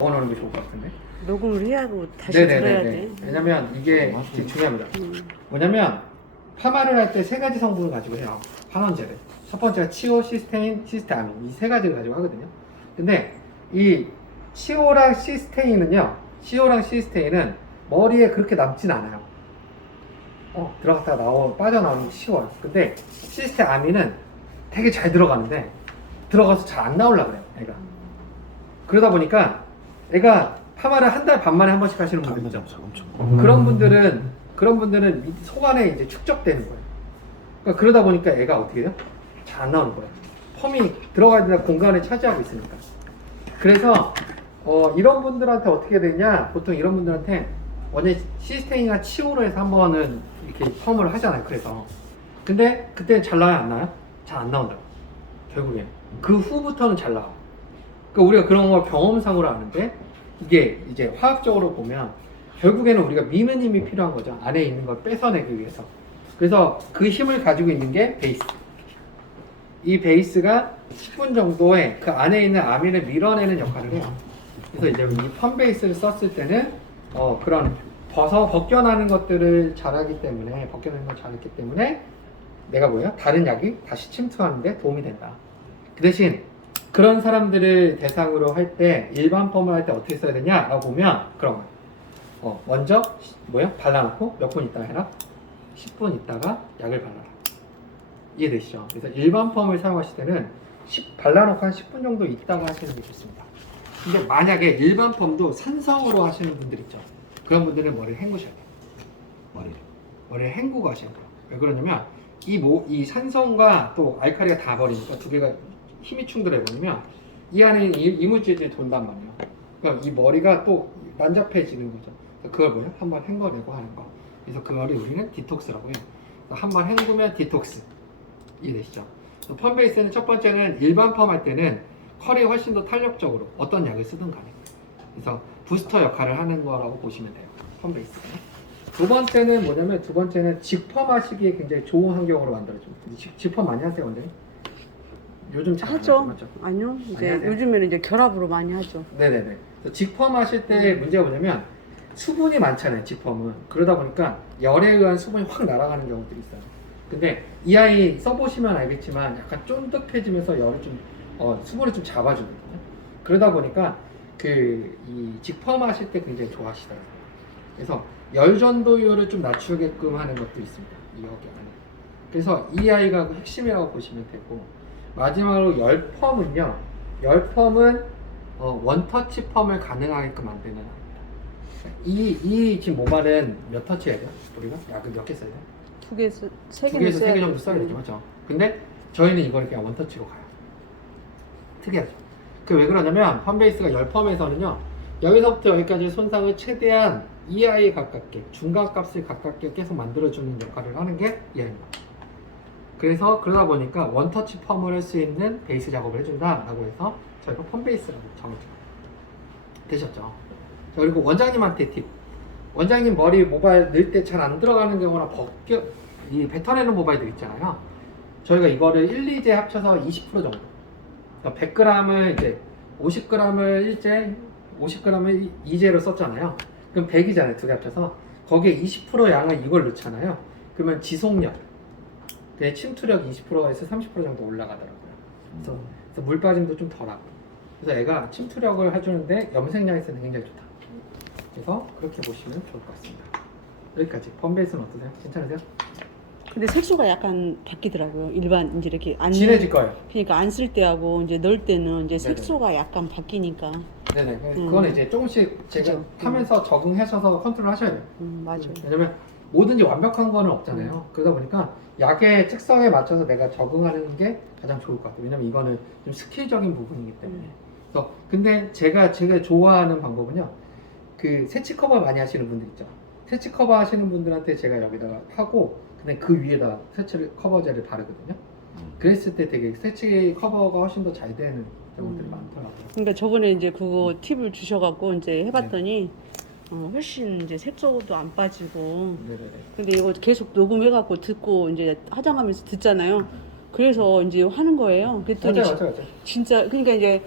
넣어놓는 게 좋을 것 같은데. 녹음을 해야 하고 다시 들어야 돼. 왜냐면 이게 되게 중요합니다. 뭐냐면 파마를 할 때 세 가지 성분을 가지고 해요. 환원제를. 첫 번째가 치오, 시스테인, 시스테아민 이 세 가지를 가지고 하거든요. 근데 이 치오랑 시스테인은요. 치오랑 시스테인은 머리에 그렇게 남진 않아요. 들어갔다가 빠져나오는 게 쉬워요. 근데 시스테아민은 되게 잘 들어가는데 들어가서 잘 안 나오려고 그래요. 애가. 그러다 보니까 애가 파마를 한 달 반 만에 한 번씩 하시는 분들 있죠. 그런 분들은 속 안에 이제 축적되는 거예요. 그러니까 그러다 보니까 애가 어떻게 돼요? 잘 안 나오는 거예요. 펌이 들어가야 되는 공간을 차지하고 있으니까. 그래서 이런 분들한테 어떻게 되냐? 보통 이런 분들한테 원래 시스테인이나 치오로 해서 한 번은 이렇게 펌을 하잖아요. 그래서 근데 그때는 잘 나와요? 안 나와요? 잘 안 나온다고. 결국엔 그 후부터는 잘 나와. 그러니까 우리가 그런 걸 경험상으로 아는데 이게 이제 화학적으로 보면 결국에는 우리가 미는 힘이 필요한 거죠. 안에 있는 걸 뺏어내기 위해서. 그래서 그 힘을 가지고 있는 게 베이스. 이 베이스가 10분 정도에 그 안에 있는 아민을 밀어내는 역할을 해요. 그래서 이제 이 펌 베이스를 썼을 때는 그런 벗겨나는 것들을 잘하기 때문에 벗겨내는 걸 잘했기 때문에 내가 뭐예요? 다른 약이 다시 침투하는데 도움이 된다. 그 대신 그런 사람들을 대상으로 할 때 일반 펌을 할 때 어떻게 써야 되냐라고 보면 그런 거. 먼저 뭐예요? 발라놓고 몇 분 있다가 해라. 10분 있다가 약을 발라라. 이해되시죠? 그래서 일반 펌을 사용하실 때는 발라놓고 한 10분 정도 있다가 하시는 게 좋습니다. 근데 만약에 일반 펌도 산성으로 하시는 분들 있죠. 그런 분들은 머리를 헹구셔야 돼요. 머리를 헹구고 하셔야 돼요. 왜 그러냐면 이 산성과 또 알칼리가 다 버리니까 두 개가 힘이 충돌해버리면 이 안에 이물질들이 돈단 말이에요. 그러니까 이 머리가 또 난잡해지는 거죠. 그걸 뭐예요? 한번 헹궈내고 하는 거. 그래서 그거를 우리는 디톡스라고 해요. 한번 헹구면 디톡스. 이해되시죠? 펌 베이스는 첫 번째는 일반 펌 할 때는 컬이 훨씬 더 탄력적으로 어떤 약을 쓰든 간에. 그래서 부스터 역할을 하는 거라고 보시면 돼요. 펌 베이스가. 두 번째는 뭐냐면 직펌 하시기에 굉장히 좋은 환경으로 만들어줍니다. 직펌 많이 하세요, 원장님? 요즘 잘 하죠. 맞죠? 아니요. 이제 하세요? 요즘에는 이제 결합으로 많이 하죠. 네네네. 직펌 하실 때 문제가 뭐냐면 수분이 많잖아요, 직펌은. 그러다 보니까 열에 의한 수분이 확 날아가는 경우들이 있어요. 근데 이 아이 써보시면 알겠지만 약간 쫀득해지면서 열을 좀 수분을 좀 잡아주거든요. 그러다 보니까 이 직펌 하실 때 굉장히 좋아하시더라고요. 그래서 열 전도율을 좀 낮추게끔 하는 것도 있습니다. 이 여기 안에. 그래서 이 아이가 핵심이라고 보시면 되고, 마지막으로 열 펌은 원터치 펌을 가능하게끔 만드는 아이입니다. 이 지금 모발은 몇 터치 해야 돼요? 우리가 약을 몇 개 써야 돼요? 두 개에서 세 두 개 개에서 세 개 정도 써야 되죠, 맞죠? 근데 저희는 이걸 그냥 원터치로 가요. 특이하죠. 왜 그러냐면 펌 베이스가 열 펌에서는요, 여기서부터 여기까지 손상을 최대한 이 아이에 가깝게 중간값을 가깝게 계속 만들어주는 역할을 하는 게 이 아이입니다. 그래서 그러다 보니까 원터치 펌을 할 수 있는 베이스 작업을 해준다라고 해서 저희가 펌 베이스라고 정해줘요. 되셨죠? 자, 그리고 원장님한테 팁. 원장님 머리 모발 넣을 때 잘 안 들어가는 경우나 이 뱉어내는 모발들 있잖아요. 저희가 이거를 1, 2제 합쳐서 20% 정도. 그러니까 100g을 이제 50g을 1제, 50g을 2제로 썼잖아요. 그럼 100이잖아요. 두 개 합쳐서. 거기에 20% 양을 이걸 넣잖아요. 그러면 지속력, 침투력 20%가 있어 30% 정도 올라가더라고요. 그래서 물 빠짐도 좀 덜하고. 그래서 애가 침투력을 해주는데 염색약에 쓰는 게 굉장히 좋다. 그래서 그렇게 보시면 좋을 것 같습니다. 여기까지. 펌 베이스는 어떠세요? 괜찮으세요? 근데 색소가 약간 바뀌더라고요. 일반 이제 이렇게 안 진해질 거예요. 그러니까 안 쓸 때하고 이제 넣을 때는 이제 네네. 색소가 약간 바뀌니까. 네네. 그거는 이제 조금씩 제가 그죠. 하면서 적응하셔서 컨트롤 하셔야 돼요. 맞아요. 왜냐면 뭐든지 완벽한 거는 없잖아요. 그러다 보니까 약의 특성에 맞춰서 내가 적응하는 게 가장 좋을 것 같아요. 왜냐면 이거는 좀 스킬적인 부분이기 때문에. 그래서 근데 제가 좋아하는 방법은요. 세치 커버 많이 하시는 분들 있죠. 세치 커버 하시는 분들한테 제가 여기다가 하고 근데 그 위에다 세치 커버제를 바르거든요. 그랬을 때 되게 세치 커버가 훨씬 더 잘 되는 경우들이 많더라고요. 그러니까 저번에 이제 그거 팁을 주셔갖고 이제 해봤더니 훨씬 이제 색소도 안 빠지고. 네네네. 근데 이거 계속 녹음해갖고 듣고 이제 화장하면서 듣잖아요. 그래서 이제 하는 거예요. 그랬더니 맞아요. 진짜 그러니까 이제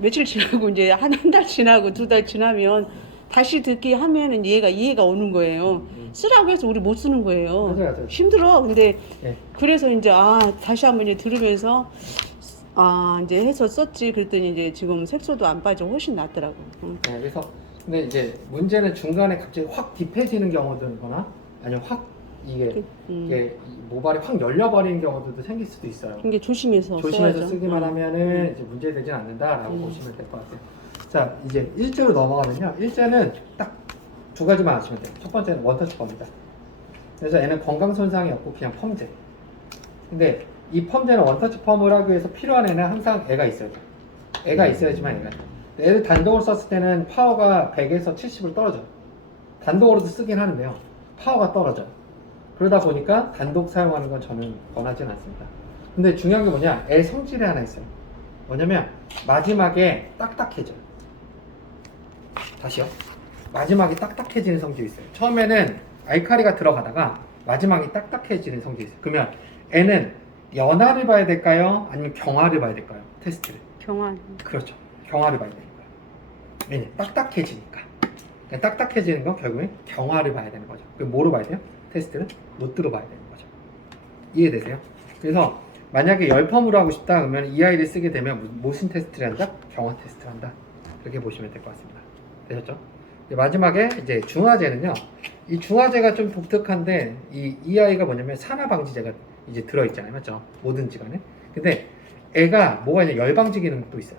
며칠 지나고 이제 한 달 지나고 2달 지나면 다시 듣기 하면은 얘가 이해가 오는 거예요. 쓰라고 해서 우리 못 쓰는 거예요. 맞아요. 힘들어. 근데 예. 그래서 이제 다시 한번 이제 들으면서 이제 해서 썼지. 그랬더니 이제 지금 색소도 안 빠지고 훨씬 낫더라고. 응. 네, 그래서 근데 이제 문제는 중간에 갑자기 확 딥해지는 경우들거나 아니면 확 이게 이 모발이 확 열려버리는 경우들도 생길 수도 있어요. 이게 조심해서 써야죠. 쓰기만 하면은 이제 문제 되진 않는다라고 보시면 될 것 같아요. 자, 이제 일제로 넘어가면요. 일제는 딱 2가지만 아시면 돼요. 첫 번째는 원터치 펌입니다. 그래서 얘는 건강 손상이 없고 그냥 펌제. 근데 이 펌제는 원터치 펌을 하기 위해서 필요한 애는 항상 애가 있어야죠. 애가 있어야지만 애가. 애를 단독으로 썼을 때는 파워가 100에서 70을 떨어져요. 단독으로도 쓰긴 하는데요. 파워가 떨어져요. 그러다 보니까 단독 사용하는 건 저는 권하진 않습니다. 근데 중요한 게 뭐냐? 애 성질이 하나 있어요. 뭐냐면 마지막에 딱딱해져요. 다시요. 마지막에 딱딱해지는 성질이 있어요. 처음에는 알카리가 들어가다가 마지막에 딱딱해지는 성질이 있어요. 그러면 애는 연화를 봐야 될까요? 아니면 경화를 봐야 될까요? 테스트를. 경화. 그렇죠. 경화를 봐야 되는 거예요. 왜냐? 딱딱해지니까. 그러니까 딱딱해지는 건 결국엔 경화를 봐야 되는 거죠. 그럼 뭐로 봐야 돼요? 테스트는 못 들어봐야 되는 거죠. 이해되세요? 그래서 만약에 열펌으로 하고 싶다 그러면 이 아이를 쓰게 되면 무슨 테스트를 한다? 경화 테스트를 한다. 이렇게 보시면 될 것 같습니다. 되셨죠? 마지막에 이제 중화제는요. 이 중화제가 좀 독특한데 이 아이가 뭐냐면 산화방지제가 이제 들어있잖아요. 맞죠? 뭐든지 간에. 근데 애가 뭐가 있냐? 열방지 기능도 있어요.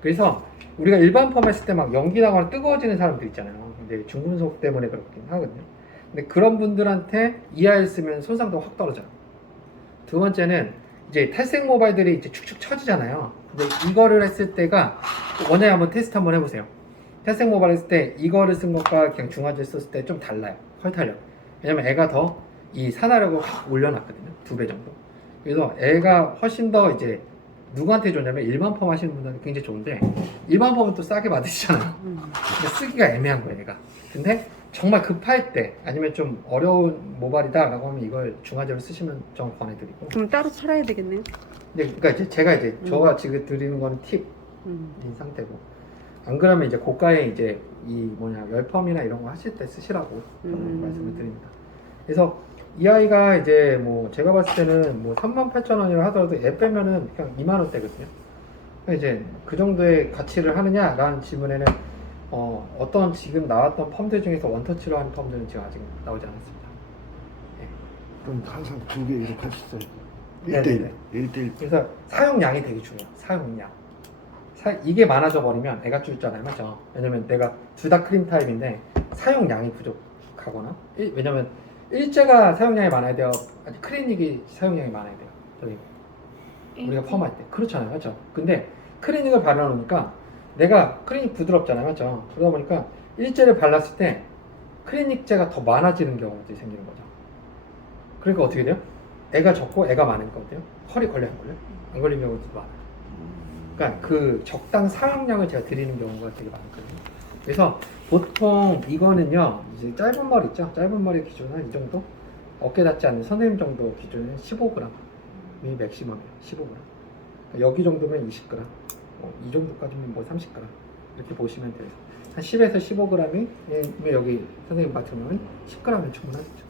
그래서 우리가 일반 펌 했을 때 막 연기 나거나 뜨거워지는 사람들 있잖아요. 근데 중금속 때문에 그렇긴 하거든요. 근데 그런 분들한테 이 아이를 쓰면 손상도가 확 떨어져요. 두 번째는 이제 탈색 모발들이 이제 축축 처지잖아요. 근데 이거를 했을 때가 원장님 한번 테스트 한번 해보세요. 탈색 모발 했을 때 이거를 쓴 것과 그냥 중화제 썼을 때 좀 달라요. 헐탈력. 왜냐면 애가 더 이 산화력을 확 올려놨거든요. 2배 정도. 그래서 애가 훨씬 더 이제 누구한테 좋냐면 일반 펌 하시는 분들한테 굉장히 좋은데 일반 펌은 또 싸게 받으시잖아요. 근데 쓰기가 애매한 거예요, 얘가. 근데 정말 급할 때 아니면 좀 어려운 모발이다 라고 하면 이걸 중화제로 쓰시면 좀 권해드리고. 그럼 따로 팔아야 되겠네요. 그러니까 이제 제가 이제 저가 지금 드리는 거는 팁인 상태고, 안 그러면 이제 고가의 이제 이 열펌이나 이런 거 하실 때 쓰시라고 저는 말씀을 드립니다. 그래서 이 아이가 이제 뭐 제가 봤을 때는 뭐 38,000원이라 하더라도 애 빼면은 그냥 2만원대거든요. 이제 그 정도의 가치를 하느냐라는 질문에는 어떤 지금 나왔던 펌들 중에서 원터치로 하는 펌들은 지금 아직 나오지 않았습니다. 그럼 항상 2개 이렇게 하셨어요. 네네네. 1대1. 그래서 사용량이 되게 중요해요. 사용량. 이게 많아져 버리면 애가 줄잖아요. 맞죠? 왜냐면 내가 둘 다 크림 타입인데 사용량이 부족하거나 왜냐면 일제가 사용량이 많아야 돼요. 아니 클리닉이 사용량이 많아야 돼요. 저희 우리가 펌할 때 그렇잖아요. 맞죠? 근데 클리닉을 발라놓으니까 내가 클리닉 부드럽잖아요. 맞죠? 그러다 보니까 일제를 발랐을 때 클리닉제가 더 많아지는 경우들이 생기는 거죠. 그러니까 어떻게 돼요? 애가 적고 애가 많으니까 어때요? 털이 걸려요? 안 걸려요? 안 걸리는 경우도 많아요. 그러니까 그 적당 사용량을 제가 드리는 경우가 되게 많거든요. 그래서 보통 이거는요, 이제 짧은 머리 있죠? 짧은 머리 기준은 이 정도? 어깨 닿지 않는 선생님 정도 기준은 15g이 맥시멈이에요. 15g. 그러니까 여기 정도면 20g. 이 정도까지면 뭐 30g. 이렇게 보시면 돼요. 한 10에서 15g이 여기 선생님 같으면 10g이면 충분하겠죠.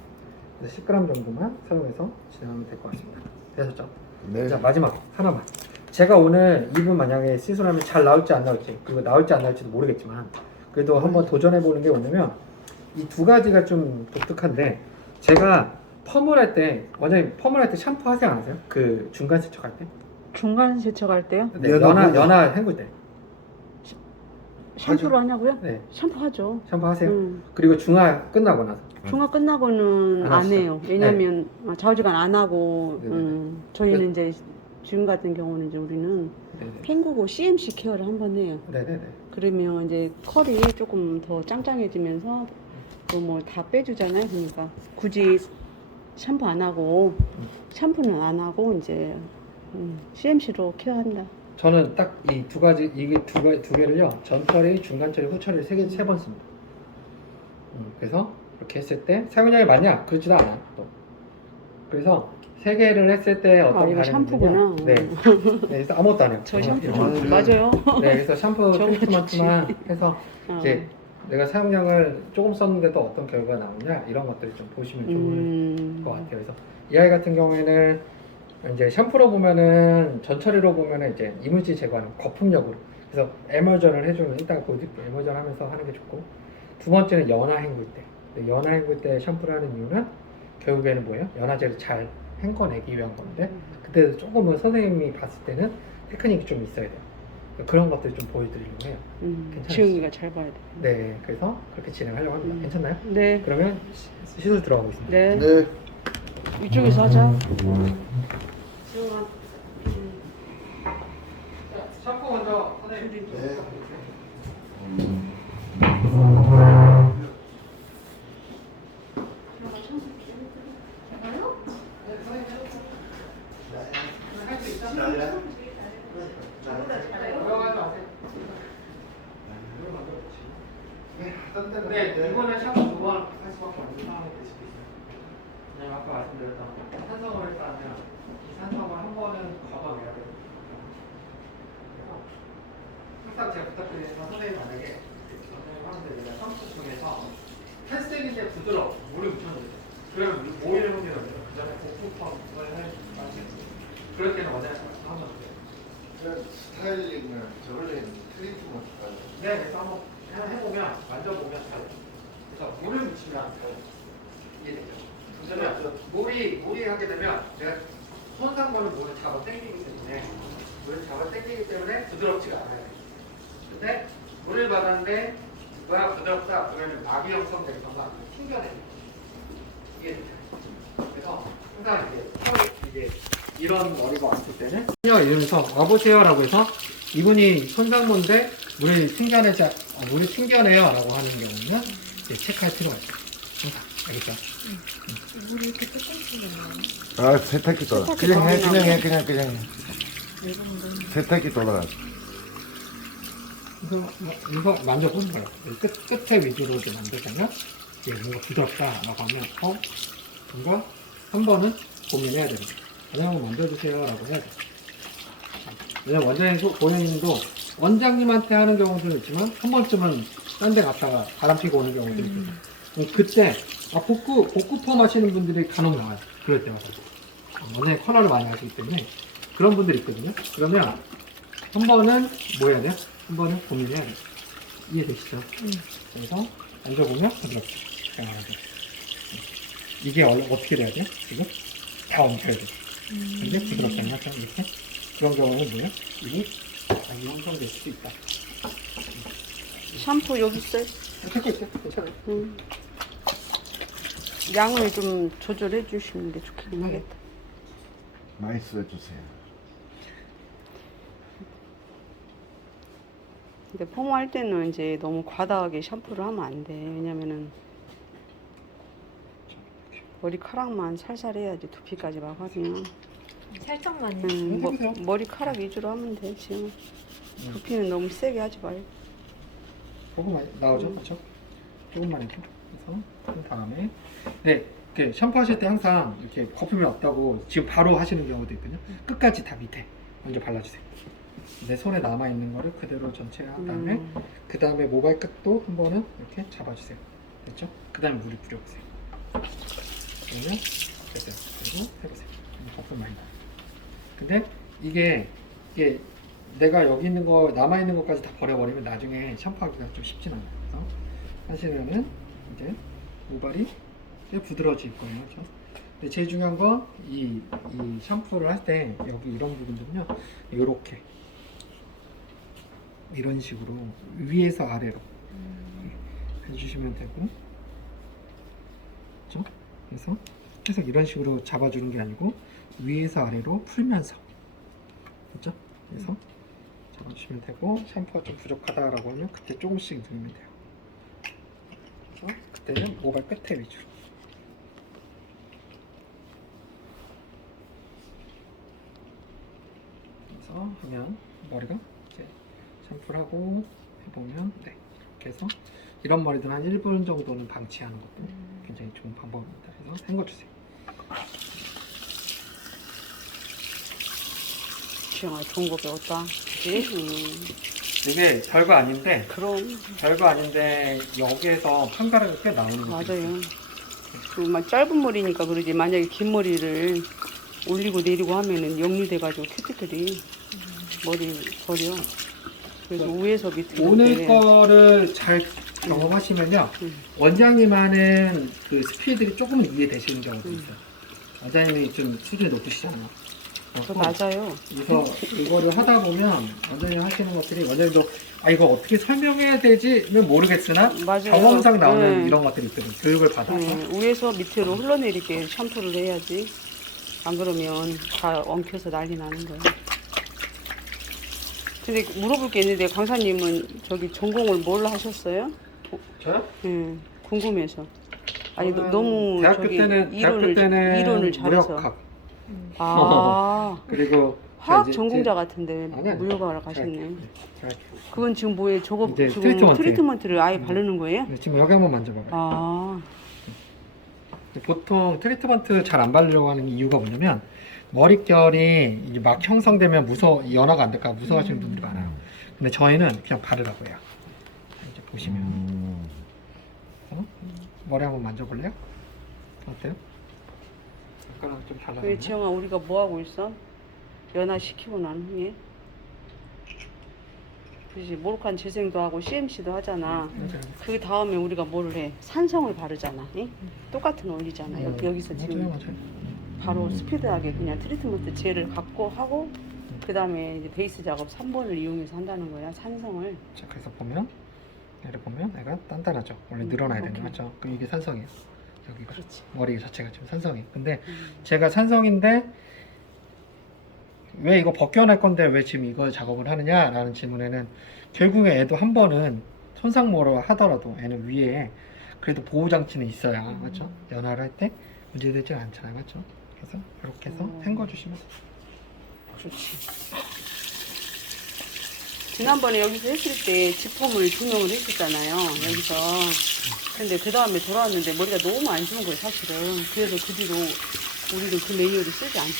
그래서 10g 정도만 사용해서 진행하면 될 것 같습니다. 되셨죠? 네. 자, 마지막 하나만. 제가 오늘 이분 만약에 시술하면 잘 나올지 안 나올지, 그리고 나올지 안 나올지도 모르겠지만 그래도 한번 도전해 보는 게 뭐냐면 이 2가지가 좀 독특한데, 제가 펌을 할 때 원장님 펌을 할 때 샴푸 하세요 안 하세요? 그 중간 세척할 때? 중간 세척할 때요? 네, 연화 헹굴 때. 샴푸로 하냐고요? 네. 샴푸 하죠. 샴푸 하세요? 그리고 중화 끝나고 나서. 중화 끝나고는 안 안 하시죠? 해요. 왜냐면 좌우지간 안 하고 네네. 저희는 이제 지금 같은 경우는 이제 우리는 네네. 헹구고 CMC 케어를 한번 해요. 네네네. 그러면 이제 컬이 조금 더 짱짱해지면서 또 뭐 다 빼주잖아요. 그러니까 굳이 샴푸 안 하고 샴푸는 안 하고 이제 CMC로 케어한다. 저는 딱 이 2가지, 이게 두 개를요, 전처리, 중간처리, 후처리를 3번 씁니다. 그래서 이렇게 했을 때 사용량이 많냐? 그렇지도 않아요. 또. 그래서 세 개를 했을 때 어떤 이거 반응이 샴푸구나. 있느냐? 네. 네, 그래서 아무것도 안 해요. 저 샴푸 맞아요. 맞아요. 네, 그래서 샴푸 저거 트리트먼트만 해서 어. 이제 내가 사용량을 조금 썼는데도 어떤 결과가 나오냐 이런 것들을 좀 보시면 좋을 것 같아요. 그래서 이 아이 같은 경우에는 이제 샴푸로 보면은 전처리로 보면은 이제 이물질 제거하는 거품력으로 그래서 에머전을 해주면 이따가 보여드릴게요. 에머전 하면서 하는 게 좋고 두 번째는 연화 헹굴 때 근데 연화 헹굴 때 샴푸를 하는 이유는 결국에는 뭐예요? 연화제를 잘 헹궈내기 위한 건데 그때 조금은 선생님이 봤을 때는 테크닉이 좀 있어야 돼요. 그런 것들 좀 보여드리려고 해요. 괜찮으시죠? 지웅이가 잘 봐야 돼. 네, 그래서 그렇게 진행하려고 합니다. 괜찮나요? 네. 그러면 시술 들어가고 있습니다. 네. 네. 이쪽에서 하자. 지웅아. 샴푸 먼저 선생님. 네. 할수 있죠? 어려워하지 마세요. 네, 이번에 샴푸 2번 할 수밖에 없는 상황이 될 수도 있어요. 왜냐면 아까 말씀드렸던 산성을 했다면 이 산성을 한 번은 걷어내야 돼요. 그래서 항상 제가 부탁드리는 건 선생님 만약에 선생님 하는데 내가 샴푸 중에서 탈색인데 부드러워 물을 묻혀놓으세요. 그러면 오일을 옮겨놓으세요. 그 전에 복부펌을 하시겠어요. 그럴 때는 원장님 한번 주세요. 스타일링을 저걸로 했는데 트리트먼트까지. 네, 그래서 한번 해보면 만져보면 잘 돼요. 그래서 물을 묻히면 이해되죠? 그러면 물이 하게 되면 내가 손상거는 물을 잡아 당기기 때문에 물을 잡아 당기기 때문에 부드럽지가 않아요. 근데 물을 받았는데 뭐야 부드럽다 그러면 마비 형성되는 건가 튕겨내요. 이해되죠? 그래서 항상 이게 이런 머리가 왔을 때는 이러면서 와보세요라고 해서 이분이 손상모인데 물을 튕겨내요 라고 하는 경우는 이제 체크할 필요가 있어요. 항상 알겠죠? 물이 이렇게 조금씩은 나와요. 아, 세탁기 돌아. 그냥 해. 세탁기 돌아. 이거 만져보는 거예요. 끝에 위주로 좀 만져보면 이게 뭔가 부드럽다라고 하면 뭔가 한 번은 고민해야 됩니다. 원장님 만져주세요 라고 해야 돼요. 왜냐면 원장님 고객님도 원장님한테 하는 경우도 있지만 한 번쯤은 딴 데 갔다가 바람 피고 오는 경우도 있거든요. 그때 복구펌 하시는 분들이 간혹 나와요. 그럴 때마다. 원장님 컬러를 많이 하시기 때문에 그런 분들이 있거든요. 그러면 한 번은 뭐 해야 돼요? 한 번은 고민해야 돼요. 이해되시죠? 그래서 만져보면 부드럽죠. 이게 어떻게 돼야 돼요? 지금? 다 엉켜야 돼요. 근데 부드럽잖아요. 이렇게. 그런 경우는 뭐예요? 이게 형성될 수도 있다. 샴푸 여기 있어요. 찾고 있어요. 괜찮아요. 양을 좀 조절해 주시는 게 좋긴 하겠다. 많이 써주세요. 근데 펌할 때는 이제 너무 과다하게 샴푸를 하면 안 돼. 왜냐면은 머리카락만 살살 해야지 두피까지 막 하면. 살짝만 머리카락 위주로 하면 돼. 지금 두피는 너무 세게 하지 말고. 조금만 나오죠, 그렇죠? 조금만 해도. 그래서 그 다음에 이렇게 샴푸 하실 때 항상 이렇게 거품이 없다고 지금 바로 하시는 경우도 있거든요. 끝까지 다 밑에 먼저 발라주세요. 내 손에 남아 있는 거를 그대로 전체 한 다음에 그 다음에 모발 끝도 한 번은 이렇게 잡아주세요. 됐죠? 그 다음에 물을 뿌려보세요. 그러면 됐어요. 그리고 해보세요. 거품 많이 나요. 근데 이게 내가 여기 있는 거 남아 있는 것까지 다 버려버리면 나중에 샴푸하기가 좀 쉽진 않아요. 그래서 하시면은 이제 모발이 꽤 부드러워질 거예요. 그렇죠? 근데 제일 중요한 건 이 샴푸를 할 때 여기 이런 부분들은요, 요렇게 이런 식으로 위에서 아래로 해주시면 되고, 그렇죠? 그래서 계속 이런 식으로 잡아주는 게 아니고 위에서 아래로 풀면서, 그렇죠? 그래서 잡아주시면 되고, 샴푸가 좀 부족하다라고 하면 그때 조금씩 누르면 돼요. 그래서 그때는 모발 끝에 위주로. 그래서 하면 머리가 이제 샴푸를 하고 해보면 이렇게 해서 이런 머리들은 한 1분 정도는 방치하는 것도 굉장히 좋은 방법입니다. 그래서 헹궈주세요. 지영아 좋은 거 배웠다. 그치? 이게 별거 아닌데 그럼 여기에서 판가르가 꽤 나오는 거죠. 맞아요. 그막 짧은 머리니까 그러지 만약에 긴 머리를 올리고 내리고 하면은 역류돼가지고 큐티클이 머리 버려. 그래서 위에서 밑으로 오늘 이렇게 거를 잘 경험하시면요. 원장님 하는 그 스피드들이 조금은 이해되시는 경우도 있어요. 원장님이 좀 수준이 높으시잖아요. 저 맞아요. 그래서 이거를 하다 보면 원장님 하시는 것들이 원장님도 이거 어떻게 설명해야 되지는 모르겠으나 맞아요. 경험상 나오는 네. 이런 것들이 있거든요. 교육을 받아서. 위에서 밑으로 흘러내리게 샴푸를 해야지. 안 그러면 다 엉켜서 난리 나는 거예요. 근데 물어볼 게 있는데 강사님은 저기 전공을 뭘로 하셨어요? 저요? 궁금해서. 아니 저는 너무 대학교 저기 때는 이론을 잘해서. 무역학 그리고 화학 이제 전공자 같은데 아니. 무역학을 가셨네. 잘- 그건 지금 뭐예요? 저거 이제 지금 트리트먼트. 트리트먼트를 아예 바르는 거예요? 네, 지금 여기 한번 만져봐봐요. 아, 보통 트리트먼트 잘 안 바르려고 하는 이유가 뭐냐면 머릿결이 이제 막 형성되면 연화가 안 될까 무서워하시는 분들이 많아요. 근데 저희는 그냥 바르라고 해요. 이제 보시면 머리 한번 만져볼래요? 어때요? 아까랑 좀 달라졌네. 그래 지영아 우리가 뭐 하고 있어? 연화시키고 난 후에 그지 모로칸 재생도 하고 CMC도 하잖아. 맞아요. 그 다음에 우리가 뭐를 해? 산성을 바르잖아. 응? 똑같은 원리잖아. 여기서 지금 맞아요. 바로 스피드하게 그냥 트리트먼트 젤을 갖고 하고 그 다음에 이제 베이스 작업 3번을 이용해서 한다는 거야. 산성을. 자, 그래서 보면 얘를 보면 얘가 단단하죠. 원래 늘어나야 되는 오케이. 거죠. 그럼 이게 산성이에요. 여기가 그렇지. 머리 자체가 지금 산성이. 근데 제가 산성인데 왜 이거 벗겨낼 건데 왜 지금 이거 작업을 하느냐라는 질문에는 결국에 애도 한 번은 손상모로 하더라도 애는 위에 그래도 보호 장치는 있어야 맞죠? 연화를 할 때 문제되지 않잖아요, 맞죠? 그래서 이렇게 해서 헹궈 주시면 그렇지. 지난번에 여기서 했을 때 지펌을 2명을 했었잖아요. 여기서. 근데 그 다음에 돌아왔는데 머리가 너무 안 좋은 거예요, 사실은. 그래서 그 뒤로 우리도 그 매뉴얼을 쓰지 않지.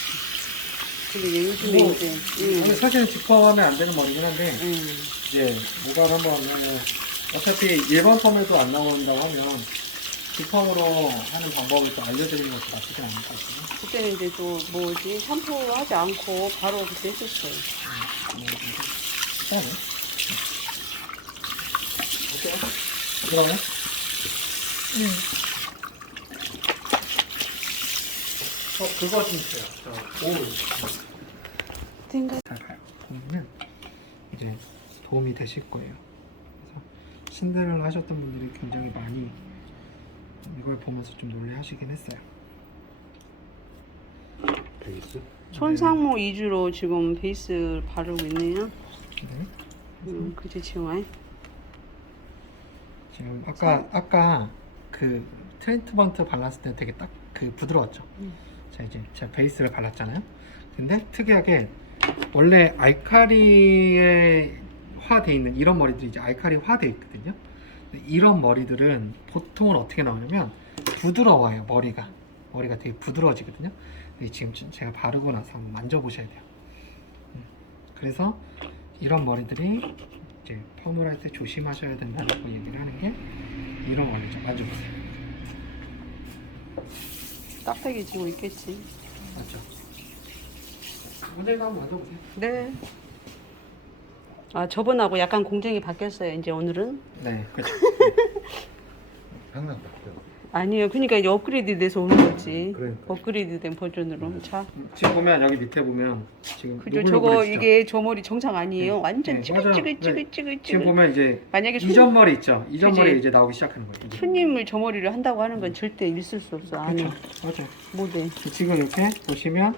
근데 이제 요즘에 뭐, 이제. 아니, 사실은 지퍼하면 안 되는 머리긴 한데 응. 이제 모발 한번 어차피 일반 펌에도 안 나온다고 하면 지펌으로 하는 방법을 또 알려드리는 것도 나쁘진 않을 것 같아요. 그때는 이제 또 뭐지 샴푸 하지 않고 바로 그때 했었어요. 일단은 어때요? 들어가요? 그거 좀 주세요. 오. 생각. 잘 가요. 보면 이제 도움이 되실 거예요. 그래서 신데렐라 하셨던 분들이 굉장히 많이 이걸 보면서 좀 놀래하시긴 했어요. 베이스? 손상모 위주로 지금 베이스 바르고 있네요. 네. 그치 지용아? 지금 아까 그 트리트먼트 발랐을 때 되게 딱 그 부드러웠죠. 자 이제 제가 베이스를 발랐잖아요. 근데 특이하게 원래 알카리화돼 있는 이런 머리들이 이제 알카리화돼 있거든요. 근데 이런 머리들은 보통은 어떻게 나오냐면 부드러워요. 머리가 되게 부드러워지거든요. 근데 지금 제가 바르고 나서 한번 만져보셔야 돼요. 그래서 이런 머리들이 이제 펌을 할 때 조심하셔야 된다고 얘기를 하는 게 이런 원리죠. 만져보세요. 딱딱해지고 있겠지. 맞죠? 모델도 한번 만져보세요. 네. 아 저번하고 약간 공정이 바뀌었어요. 이제 오늘은 네, 그렇죠. 항상 바뀌어. 아니에요. 그러니까 이제 업그레이드 돼서 오는 거지. 그러니까. 업그레이드 된 버전으로. 자, 지금 보면 여기 밑에 보면 지금 그죠? 노블노블해지죠? 저거 이게 저 머리 정상 아니에요. 네. 완전 네, 맞아요. 찌글찌글찌글찌글. 지금 보면 이제 만약에 이전 머리 있죠? 이전 그지? 머리 이제 나오기 시작하는 거예요. 이제. 손님을 저 머리를 한다고 하는 건 절대 있을 수 없어. 아니, 그렇죠. 맞아요. 못해. 지금 이렇게 보시면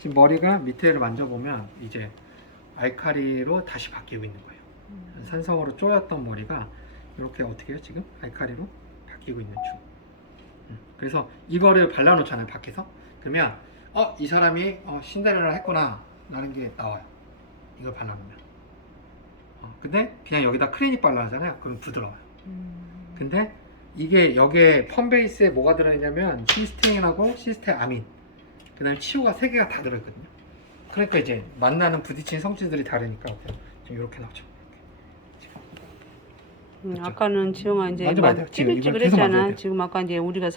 지금 머리가 밑에를 만져보면 이제 알카리로 다시 바뀌고 있는 거예요. 산성으로 쪼였던 머리가 이렇게 어떻게 해요? 지금 알카리로 바뀌고 있는 중. 그래서 이거를 발라놓잖아요, 밖에서. 그러면 이 사람이 신데렐라 했구나 라는 게 나와요. 이걸 발라놓으면. 근데 그냥 여기다 클리닉 발라하잖아요. 그럼 부드러워요. 근데 이게 여기에 펌 베이스에 뭐가 들어있냐면 시스테인하고 시스테아민, 그 다음에 치유가 3개가 다 들어있거든요. 그러니까 이제 만나는 부딪힌 성질들이 다르니까 지금 이렇게 나오죠. 그렇죠. 아까는 지영아 이제 만져봐야 돼요. 지금 찌글찌글 이걸 계속 만져야 했잖아. 돼요. 지금 아까 이제 우리가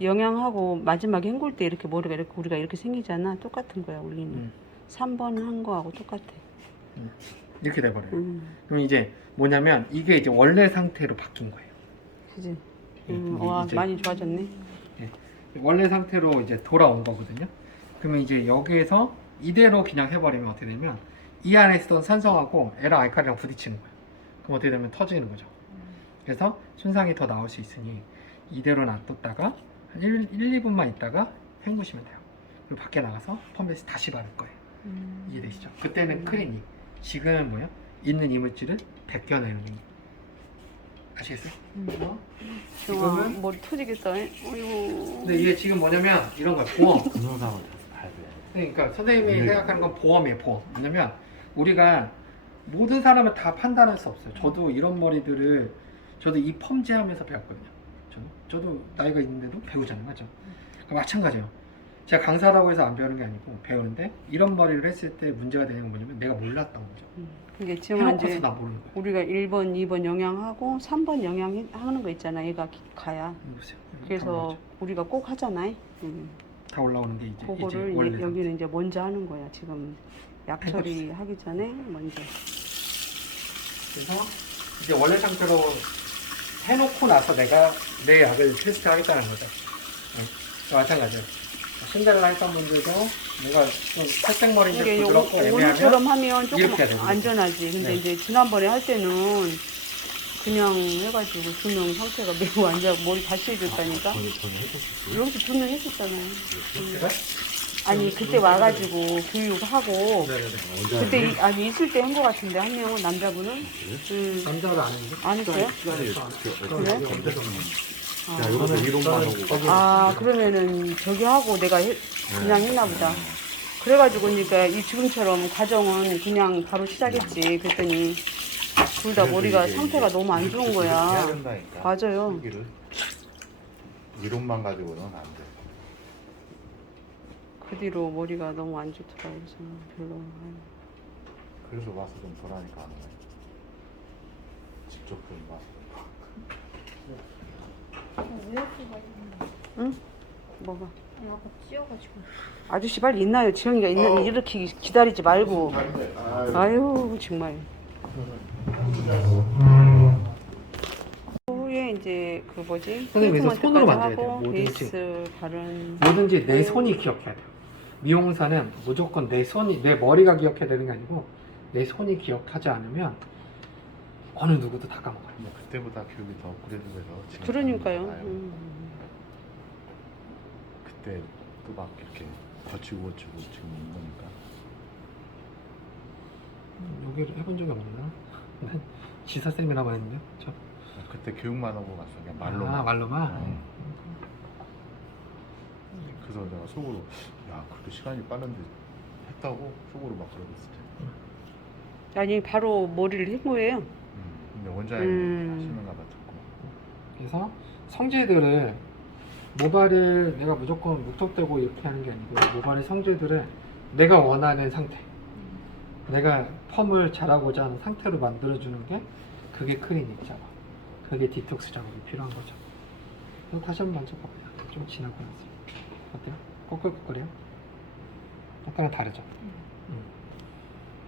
영양하고 마지막에 헹굴 때 이렇게 머리가 이렇게 우리가 이렇게 생기잖아. 똑같은 거야 우리는. 3번 한 거하고 똑같아. 이렇게 돼버려요. 그럼 이제 뭐냐면 이게 이제 원래 상태로 바뀐 거예요. 그지? 이게 와 이제 많이 좋아졌네. 원래 상태로 이제 돌아온 거거든요. 그러면 이제 여기에서 이대로 그냥 해버리면 어떻게 되면 이 안에 있던 산성하고 에라 알칼리랑 부딪히는 거예요. 그럼 어떻게 되면 터지는 거죠. 그래서 손상이 더 나올 수 있으니 이대로 놔뒀다가 한 1, 2분만 있다가 헹구시면 돼요. 그리고 밖에 나가서 펌베이스 다시 바를 거예요. 이해되시죠? 그때는 크리니, 지금은 뭐야? 있는 이물질을 벗겨내는 거. 아시겠어요? 지영아 지금은? 머리 터지겠다. 어이구. 근데 이게 지금 뭐냐면 이런 거예요. 보험. 동영상을 봐야 돼. 그러니까 선생님이 생각하는 건 보험이에요. 보험. 왜냐면 우리가 모든 사람을 다 판단할 수 없어요. 저도 이런 머리들을 저도 이 펌제 하면서 배웠거든요. 저도 나이가 있는데도 배우잖아요. 맞죠? 그러니까 마찬가지예요. 제가 강사라고 해서 안 배우는 게 아니고 배우는데 이런 머리를 했을 때 문제가 되는 건 뭐냐면 내가 몰랐던 거죠. 이게 지영아 해놓고서 이제 나 모르는 거예요. 우리가 1번, 2번 영양하고 3번 영양하는 거 있잖아. 얘가 가야. 보세요. 그래서 우리가 꼭 하잖아요. 다 올라오는 게 이제 그거를 원래 이제 여기는 이제 먼저 하는 거야. 지금 약 처리하기 전에 먼저. 그래서 이제 원래 상태로 해놓고 나서 내가 내 약을 테스트하겠다는 거죠. 네. 마찬가지예요. 신데렐라 했던 분들도 내가 좀 탈색머리인데 이게 부드럽고 오늘처럼 애매하면 하면 조금 이렇게 해야 되거든요. 안전하지. 근데 네. 이제 지난번에 할 때는 그냥 해가지고 두 명 상태가 매우 안 좋고 머리 다시 해줬다니까. 전에 해줬었어요. 여기서 두 명 했었잖아요. 제가? 아니 그때 와가지고 교육하고 네네네. 언제 그때 하지? 아니 있을 때 한 거 같은데 한 명은 남자분은 남자를 안 했는데? 안 했어요? 시간이 그래? 야, 이것도 이론만 하고. 아 그러면은 저기 하고 내가 그냥 했나 보다. 그래가지고 그러니까 이 지금처럼 과정은 그냥 바로 시작했지. 그랬더니 둘 다 머리가 상태가 너무 안 좋은 해야 거야. 된다니까. 맞아요. 시기를. 이론만 가지고는 안 돼. 그 뒤로 머리가 너무 안 좋더라고. 그래서 별로. 그래서 와서 좀 덜하니까 안 돼. 직접 좀 와서. 우여수가 있는 응? 뭐가? 아까 찌어가지고. 아저씨 빨리 있나요? 지영이가 있는 이렇게 기다리지 말고. 아유 정말. 후에 이제 그 뭐지? 선생님, 그래서 트리트먼트까지 손으로 만져야 돼요. 하고 뭐든지. 베이스 바른. 뭐든지 내 손이 기억해야 돼요. 미용사는 무조건 내 손이, 내 머리가 기억해야 되는 게 아니고 내 손이 기억하지 않으면 어느 누구도 다 까먹어요. 뭐 그때보다 교육이 더 업그레이드돼서 지금 그러니까요. 나아요. 그때 또 막 이렇게 거치고 지금 있는 거니까. 여기를 해본 적이 없나? 난 지사쌤이라고 했는데 저. 그때 교육만 하고 갔어. 그냥 말로만. 아, 말로만? 그래서 내가 속으로 야 그렇게 시간이 빠른데 했다고 속으로 막 그러고 있을 때. 아니 바로 머리를 헹구예요. 근데 원장님 하시는가 봐 듣고. 그래서 성질들을 모발을 내가 무조건 묵턱대고 이렇게 하는 게 아니고 모발의 성질들을 내가 원하는 상태, 내가 펌을 잘하고자 하는 상태로 만들어주는 게 그게 클리닉 작업, 그게 디톡스 작업이 필요한 거죠. 그래서 다시 한번 만져봐봐요. 좀 지나고 나서 어때요? 꺼끌꺼끌해요? 약간은 다르죠?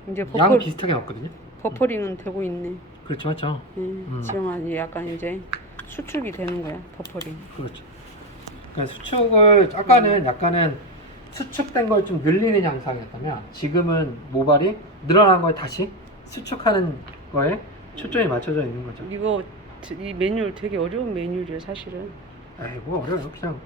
이제 양 비슷하게 나왔거든요? 버퍼링은 되고 있네. 그렇죠, 맞죠? 지영아 이제 약간 이제 수축이 되는 거야 버퍼링. 그렇죠. 그러니까 수축을 아까는 약간은 수축된 걸 좀 늘리는 양상이었다면 지금은 모발이 늘어난 걸 다시 수축하는 거에 초점이 맞춰져 있는 거죠. 이거 이 매뉴얼 되게 어려운 매뉴얼이에요 사실은. 에이 뭐 어려워요. 그냥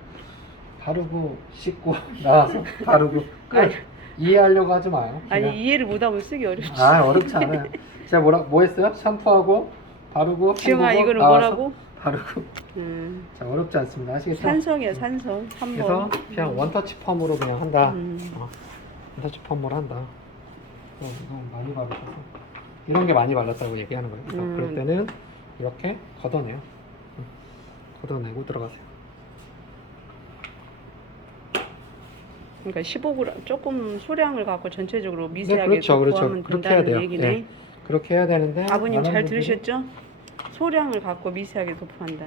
바르고 씻고 나와서 바르고 끝. 아니. 이해하려고 하지 마요. 그냥. 아니 이해를 못하면 쓰기 어렵지. 아 어렵지 않아요. 제가 뭐 했어요? 샴푸하고 바르고 지영아 헹구고, 이거는 나와서 뭐라고? 바르고. 자 어렵지 않습니다. 아시겠죠? 산성이야 산성. 그래서 3번. 그냥 원터치 펌으로 그냥 한다. 음. 원터치 펌으로 한다. 이거 많이 바르셔서 이런 게 많이 발랐다고 얘기하는 거예요. 그래서 그럴 때는 이렇게 걷어내요. 걷어내고 들어가세요. 그러니까 15g 조금 소량을 갖고 전체적으로 미세하게 그렇죠, 그렇죠. 도포하면 그렇게 해야 된다는 돼요. 얘기네. 네. 그렇게 해야 되는데 아버님 많은 잘 분들이- 들으셨죠? 소량을 갖고 미세하게 도포한다.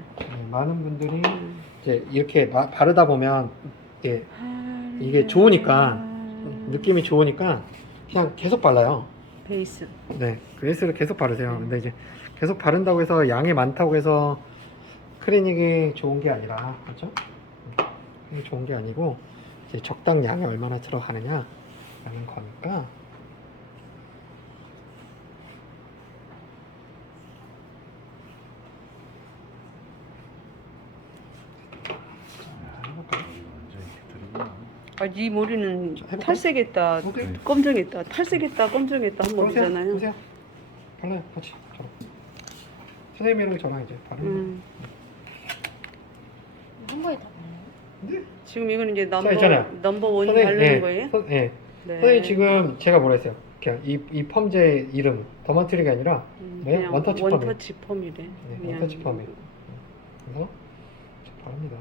많은 분들이 이제 이렇게 바르다 보면 이게 좋으니까 느낌이 좋으니까 그냥 계속 발라요. 베이스. 네, 베이스를 계속 바르세요. 근데 이제 계속 바른다고 해서 양이 많다고 해서 클리닉이 좋은 게 아니라, 그렇죠? 이게 좋은 게 아니고 이제 적당 양이 얼마나 들어가느냐라는 거니까. 완전 깃털이구나. 아, 네 머리는 해볼까요? 탈색했다, 오케이. 검정했다, 탈색했다, 검정했다 한 보세요, 머리잖아요. 보세요. 발라요, 같이. 저랑. 선생님이랑 저랑 이제 바르는 거. 한 번에 다 발라요? 네? 지금 이거는 이제 있잖아요. 넘버 원 선생님, 바르는 예, 거예요? 예. 네. 선생님 지금 제가 뭐라 했어요? 그냥 이 펌제 이름 더마트리가 아니라 뭐예요? 그냥 원터치 펌이에요. 원터치 펌이래. 네, 그냥. 원터치 펌이에요. 그래서 이렇게 바릅니다.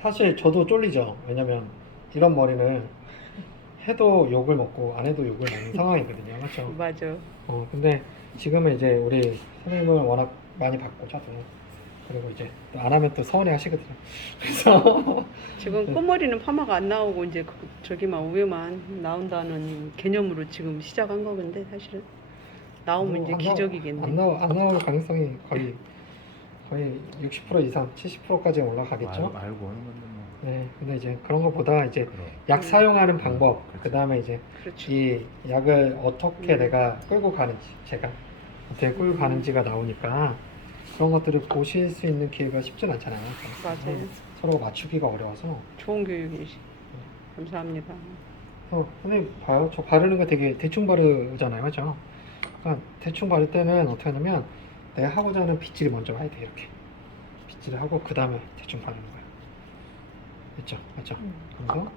사실 저도 쫄리죠. 왜냐면 이런 머리는 해도 욕을 먹고 안 해도 욕을 먹는 상황이거든요. 맞죠? 맞아. 근데 지금은 이제 우리 선생님을 워낙 많이 받고 저도 그리고 이제 또 안 하면 또 서운해 하시거든요. 그래서 지금 네. 꽃머리는 파마가 안 나오고 이제 저기만 우에만 나온다는 개념으로 지금 시작한 거건데 사실은 나오면 이제 안 기적이겠네. 안 나올 가능성이 거의 60% 이상, 70%까지 올라가겠죠. 알고 하는 건데 뭐. 네, 근데 이제 그런 것보다 이제 그럼. 약 사용하는 방법, 그렇죠. 그 다음에 이제 그렇죠. 이 약을 어떻게 내가 끌고 가는지, 제가 어떻게 끌고 가는지가 나오니까 그런 것들을 보실 수 있는 기회가 쉽진 않잖아요. 맞아요. 서로 맞추기가 어려워서. 좋은 교육이시. 감사합니다. 선생님 봐요. 저 바르는 거 되게 대충 바르잖아요. 맞죠? 그러니까 대충 바를 때는 어떻게 하냐면 내가 하고자 하는 빗질이 먼저 와야 돼. 이렇게 빗질을 하고 그 다음에 대충 바르는 거예요. 됐죠? 맞죠? 그래서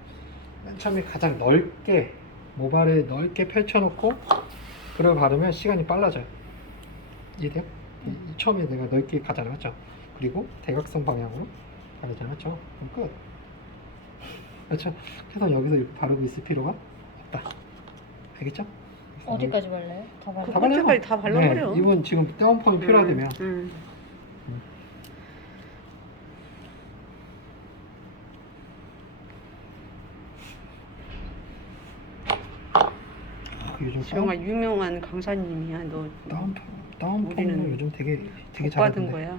맨 처음에 가장 넓게 모발을 넓게 펼쳐놓고 그걸 바르면 시간이 빨라져요. 이해돼요? 처음에 내가 넓게 가잖아요. 맞죠? 그리고 대각선 방향으로 바르잖아요. 맞죠? 그럼 끝. 그렇죠? 그래서 여기서 이렇게 바르고 있을 필요가 없다. 알겠죠? 어디까지 발라요? 다 발라요? 다 발라요. 끝까지 다 발라버려. 네, 이분 지금 다운펌이 필요하다면 요즘 수영아 유명한 강사님이야. 너 다운펌을 우리는 요즘 되게 복 받은 잘하던데. 거야.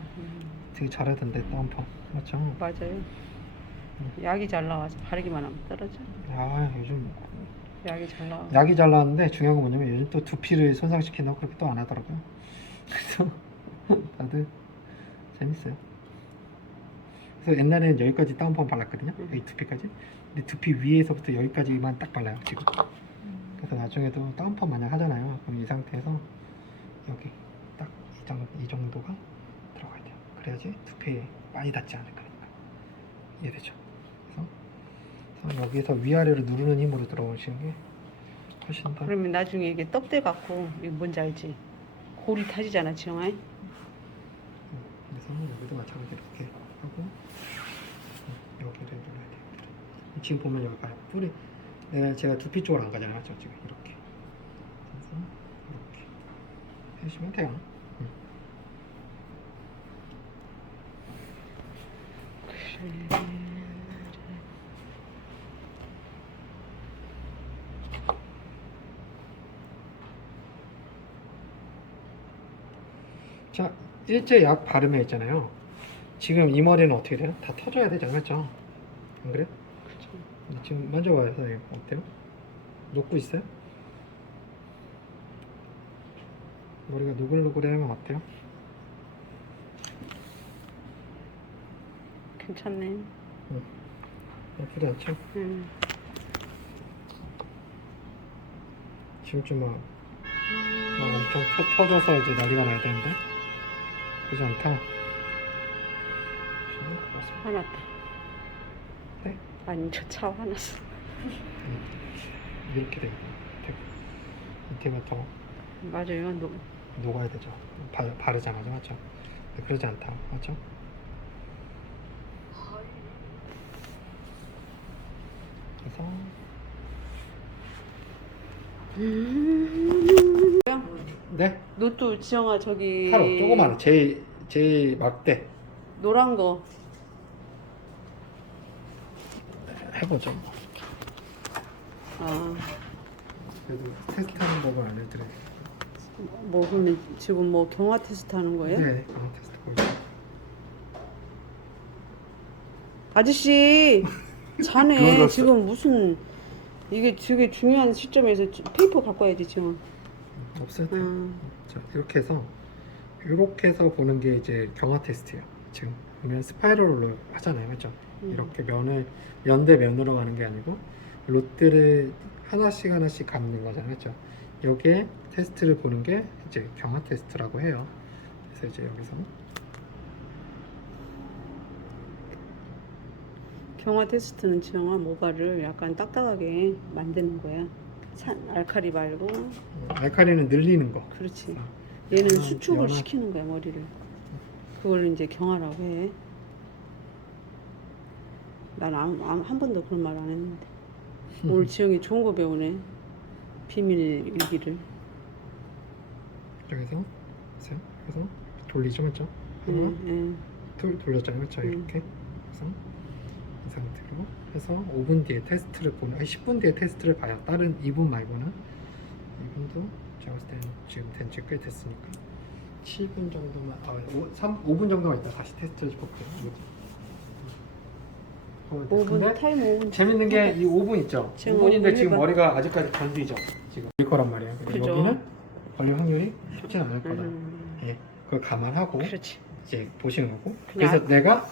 되게 잘하던데 다운펌 맞죠? 맞아요. 약이 잘 나와서 바르기만 하면 떨어져. 아 요즘 약이 잘 나와. 약이 잘 나왔는데 중요한 건 뭐냐면 요즘 또 두피를 손상시킨다고 그렇게 또 안 하더라고요. 그래서 다들 재밌어요. 그래서 옛날에는 여기까지 다운펌 발랐거든요. 여기 두피까지. 근데 두피 위에서부터 여기까지만 딱 발라요 지금. 그래서 나중에도 다운펌 마냥 하잖아요. 그럼 이 상태에서 여기 딱 이 정도가 들어가야 돼요. 그래야지 두피에 많이 닿지 않을 거니까. 이해되죠? 그래서 여기서 위아래로 누르는 힘으로 들어오시는 게 훨씬 더. 그러면 나중에 이게 떡대 갖고 이거 뭔지 알지? 골이 타지잖아, 지영아. 그래서 여기도 마찬가지로 이렇게 하고 여기를 눌러야 돼요. 지금 보면 여기 봐요. 뿌리 제가 두피 쪽으로 안 가잖아요. 맞죠? 지금 이렇게. 그래서 이렇게 해주시면 돼요. 자, 일제 약 바르면 있잖아요. 지금 이 머리는 어떻게 돼요? 다 터져야 되잖아요. 맞죠? 안 그래요? 그렇죠. 지금 만져봐요. 선생님. 어때요? 녹고 있어요? 머리가 노글노글하면 어때요? 괜찮네. 나쁘지 않죠? 지금쯤 막 엄청 터져서 이제 난리가 나야 되는데 그러지 않다. 화났다. 네? 아니 저 차 화났어. 이렇게 돼요. 밑에가 더 맞아요. 녹아야 되죠. 바르자마자 맞죠? 근데 그러지 않다. 맞죠? 그래서 네, 노트 지영아 저기 타로 조그마한 제 막대 노란 거 해보죠. 아, 그래도 테스트하는 법을 알려드려요. 뭐 그러면 지금 뭐 경화 테스트 하는 거예요? 네, 그런 테스트 보이죠. 아저씨 자네 그걸로 지금 무슨 이게 되게 중요한 시점에서 페이퍼 갖고 와야지 지금. 없어요. 돼. 아, 자, 이렇게 해서 보는 게 이제 경화 테스트예요. 지금 보면 스파이럴로 하잖아요, 맞죠? 이렇게 면 대 면으로 가는 게 아니고 롯들을 하나씩 감는 거잖아요, 맞죠? 여기에 테스트를 보는 게 이제 경화 테스트라고 해요. 그래서 이제 여기서 경화 테스트는 지영아 모발을 약간 딱딱하게 만드는 거야. 알칼리 말고. 알칼리는 늘리는 거. 그렇지. 얘는 연한, 수축을 연한. 시키는 거야 머리를. 그걸 이제 경화라고 해. 난 한 번도 그런 말 안 했는데. 오늘 지영이 좋은 거 배우네. 비밀 일기를. 여기서 보세요. 그래서 돌리죠, 맞죠? 하나, 응. 돌렸잖아요, 맞죠? 이렇게. 그래서 이 상태로 해서 5분 뒤에 테스트를 보는, 아니 10분 뒤에 테스트를 봐요. 다른 2분 말고는. 2분도 제가 봤을 때는 지금 된 지 꽤 됐으니까 7분 정도만, 5분 정도만 있다 다시 테스트를 볼게요. 5분 근데 타임 5분. 재밌는 게 이 5분 있죠? 지금 5분인데 지금 5분 머리가 아직까지 건드리죠? 지금 일 거란 말이에요. 근데 그죠. 여기는 걸릴 확률이 쉽진 않을 거다. 음, 예, 그걸 감안하고 그렇지. 이제 보시는 거고. 그냥 그래서 내가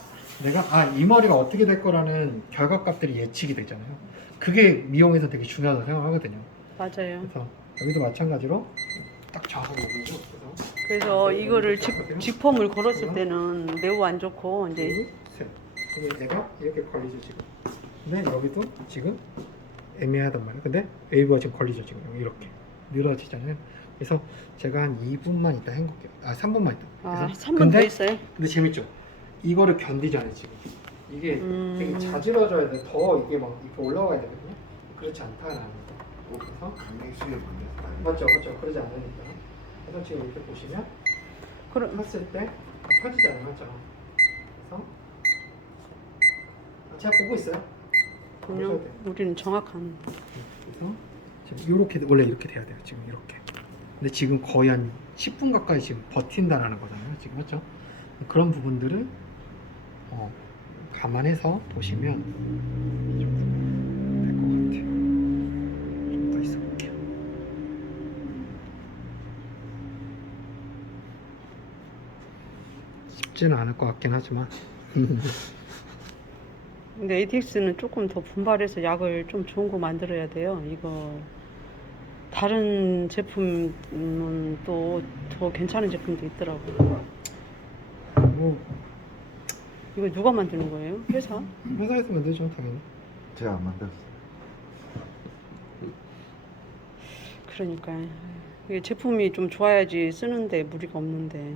이 머리가 어떻게 될 거라는 결과값들이 예측이 되잖아요. 그게 미용에서 되게 중요하다고 생각하거든요. 맞아요. 그래서 여기도 마찬가지로 딱 정확하게 오거든요. 그래서 이거를 보세요. 직폼을 걸었을 때는 매우 안 좋고 이제 둘, 셋. 그러면 얘가 이렇게 걸리죠 지금. 근데 여기도 지금 애매하단 말이에요. 근데 웨이브가 지금 걸리죠 지금 이렇게 늘어지잖아요. 그래서 제가 한 2분만 있다 헹굴게요. 3분만 있다. 아, 그래서 3분 더 근데 있어요? 근데 재밌죠? 이거를 견디잖아요 지금. 이게 되게 자지러져야 돼. 더 이게 막 이렇게 올라와야 되거든요. 그렇지 않다라는 거. 그래서 강냉수에 문제가 맞죠. 그러지 않으니까. 그래서 지금 이렇게 보시면 그럼 폈을 때 펴지잖아요, 맞죠? 그래서 제가 보고 있어요. 그냥 우리는 정확한. 그래서 지금 이렇게 원래 이렇게 돼야 돼요. 지금 이렇게. 근데 지금 거의 한 10분 가까이 지금 버틴다라는 거잖아요. 지금 맞죠? 그런 부분들을 감안해서 보시면 될 것 같아요. 좀 더 있어 볼게요. 쉽지는 않을 것 같긴 하지만 근데 ATX는 조금 더 분발해서 약을 좀 좋은 거 만들어야 돼요. 이거 다른 제품은 또 더 괜찮은 제품도 있더라고요. 뭐 이거 누가 만드는 거예요? 회사? 회사에서 만들죠 당연히. 제가 안 만들었어요. 그러니까 이게 제품이 좀 좋아야지 쓰는데 무리가 없는데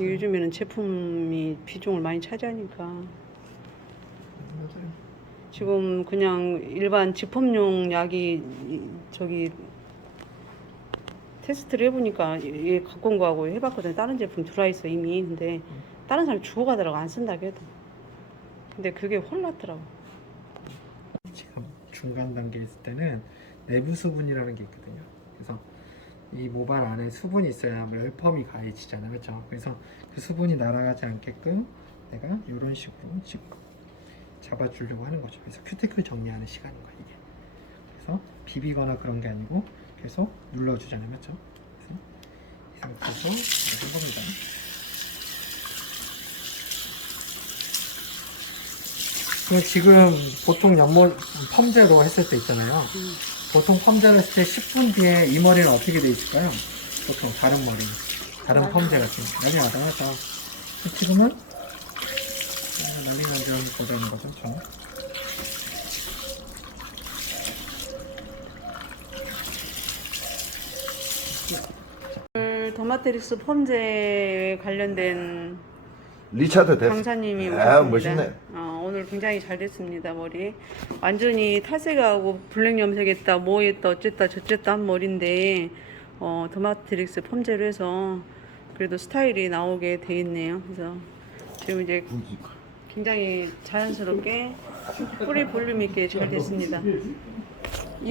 요즘에는 제품이 비중을 많이 차지하니까 맞아요. 지금 그냥 일반 직폼용 약이 저기 테스트를 해보니까 얘 갖고 온 거하고 해봤거든요. 다른 제품 들어와있어 이미. 근데 다른 사람이 죽어가더라고 안 쓴다고 해도. 근데 그게 혼났더라고. 지금 중간 단계에 있을 때는 내부 수분이라는 게 있거든요. 그래서 이 모발 안에 수분이 있어야 열펌이 가해지잖아요, 그렇죠? 그래서 그 수분이 날아가지 않게끔 내가 이런 식으로 지금 잡아주려고 하는 거죠. 그래서 큐티클 정리하는 시간인 거예요, 이게. 그래서 비비거나 그런 게 아니고 계속 눌러주잖아요, 맞죠? 그래서 이 상태에서 해봅니다. 그럼 지금 보통 연모 펌제로 했을 때 있잖아요. 보통 펌제를 했을 때 10분 뒤에 이 머리는 어떻게 돼 있을까요? 보통 다른 머리, 다른 펌제가 지금 난리 나잖아요. 지금은 난리 난리를 보자는 거죠, 저는. 더마테리스 펌제에 관련된 리차드 됐어. 강사님이 아, 오셨습니다. 멋있네. 오늘 굉장히 잘 됐습니다, 머리. 완전히 탈색하고 블랙 염색했다, 뭐 했다, 어쨌다, 저쨌다 한 머리인데, 더마트릭스 펌제로 해서 그래도 스타일이 나오게 돼 있네요. 그래서 지금 이제 굉장히 자연스럽게 뿌리 볼륨 있게 잘 됐습니다.